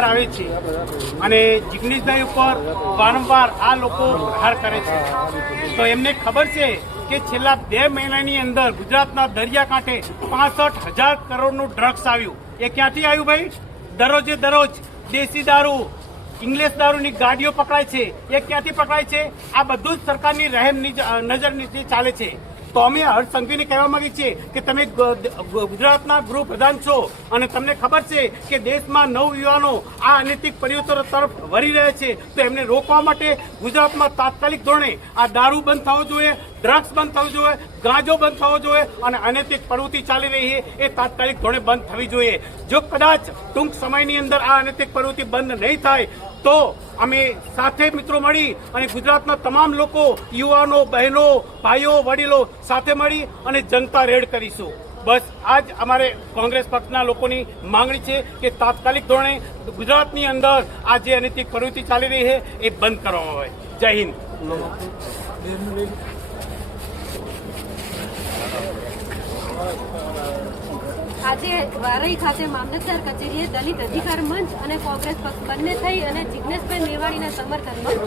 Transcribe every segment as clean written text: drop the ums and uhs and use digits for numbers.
આવે છે અને જિગ્નેશભાઈ ઉપર વારંવાર આ લોકો પ્રહાર કરે છે તો એમને ખબર છે કે છેલ્લા 2 મહિનાની અંદર ગુજરાતના દરિયાકાંઠે 65,000 કરોડનું ડ્રગ્સ આવ્યું. એ ક્યાંથી આવ્યું ભાઈ? દરરોજે દરરોજ દેશી દારૂ, ઇંગ્લિશ દારૂની ગાડીઓ પકડાય છે. એ ક્યાંથી પકડાય છે? આ બધું જ સરકારની રહેમ નજર નીચે ચાલે છે. તો અમે હર્ષ સંઘવીને કહેવા માંગીએ છીએ કે તમે ગુજરાતના ગૃહપ્રધાન છો અને તમને ખબર છે કે દેશમાં નવયુવાનો આ અનૈતિક પ્રવૃત્તિઓ તરફ વળી રહ્યા છે, તો એમને રોકવા માટે ગુજરાતમાં તાત્કાલિક ધોરણે આ દારૂ બંધ થવો જોઈએ, ડ્રગ્સ બંધ થવું જોઈએ, ગાંજો બંધ થવો જોઈએ અને અનૈતિક પ્રવૃત્તિ ચાલી રહી છે એ તાત્કાલિક ધોરણે બંધ થવી જોઈએ. જો કદાચ ટૂંક સમયની અંદર આ અનૈતિક પ્રવૃત્તિ બંધ નહીં થાય તો અમે સાથે મિત્રો મળી અને ગુજરાતના તમામ લોકો, યુવાનો, બહેનો, ભાઈઓ, વડીલો સાથે મળી અને જનતા રેડ કરીશું. બસ આ જ અમારે કોંગ્રેસ પક્ષના લોકોની માંગણી છે કે તાત્કાલિક ધોરણે ગુજરાતની અંદર આ જે અનૈતિક પ્રવૃત્તિ ચાલી રહી છે એ બંધ કરવામાં આવે. જય હિન્દ. આજે વારઈ ખાતે મામલતદાર કચેરીએ દલિત અધિકાર મંચ અને કોંગ્રેસ પક્ષ બંને થઈ અને જિગ્નેશભાઈ મેવાણીના સમર્થનમાં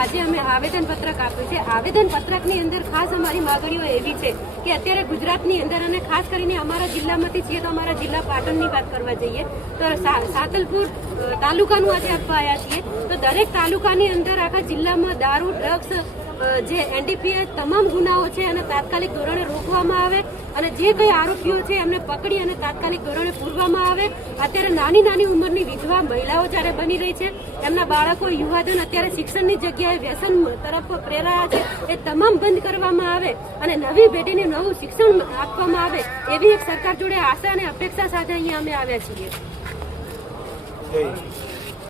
આજે અમે આવેદનપત્રક આપ્યું છે. આવેદનપત્રકની અંદર ખાસ અમારી માગણીઓ એવી છે કે અત્યારે ગુજરાતની અંદર અને ખાસ કરીને અમારા જિલ્લામાંથી છીએ તો અમારા જિલ્લા પાટણની વાત કરવા જઈએ તો સાતલપુર તાલુકાનું આજે આપવા આવ્યા છીએ. તો દરેક તાલુકાની અંદર આખા જિલ્લામાં દારૂ, ડ્રગ્સ, જે એનડીપીએસ તમામ ગુનાઓ છે અને તાત્કાલિક ધોરણે રોકવામાં આવે અને જે કઈ આરોપીઓ છે એમને પકડી અને તાત્કાલિક ધોરણે પૂરવામાં આવે. અત્યારે નાની નાની ઉંમરની વિધવા મહિલાઓ જ્યારે બની રહી છે, એમના બાળકો, યુવાધન અત્યારે શિક્ષણની જગ્યાએ વ્યસન તરફ પ્રેરાયા છે, એ તમામ બંધ કરવામાં આવે અને નવી પેઢીને નવું શિક્ષણ આપવામાં આવે એવી એક સરકાર જોડે આશા અને અપેક્ષા સાથે અહીંયા અમે આવ્યા છીએ.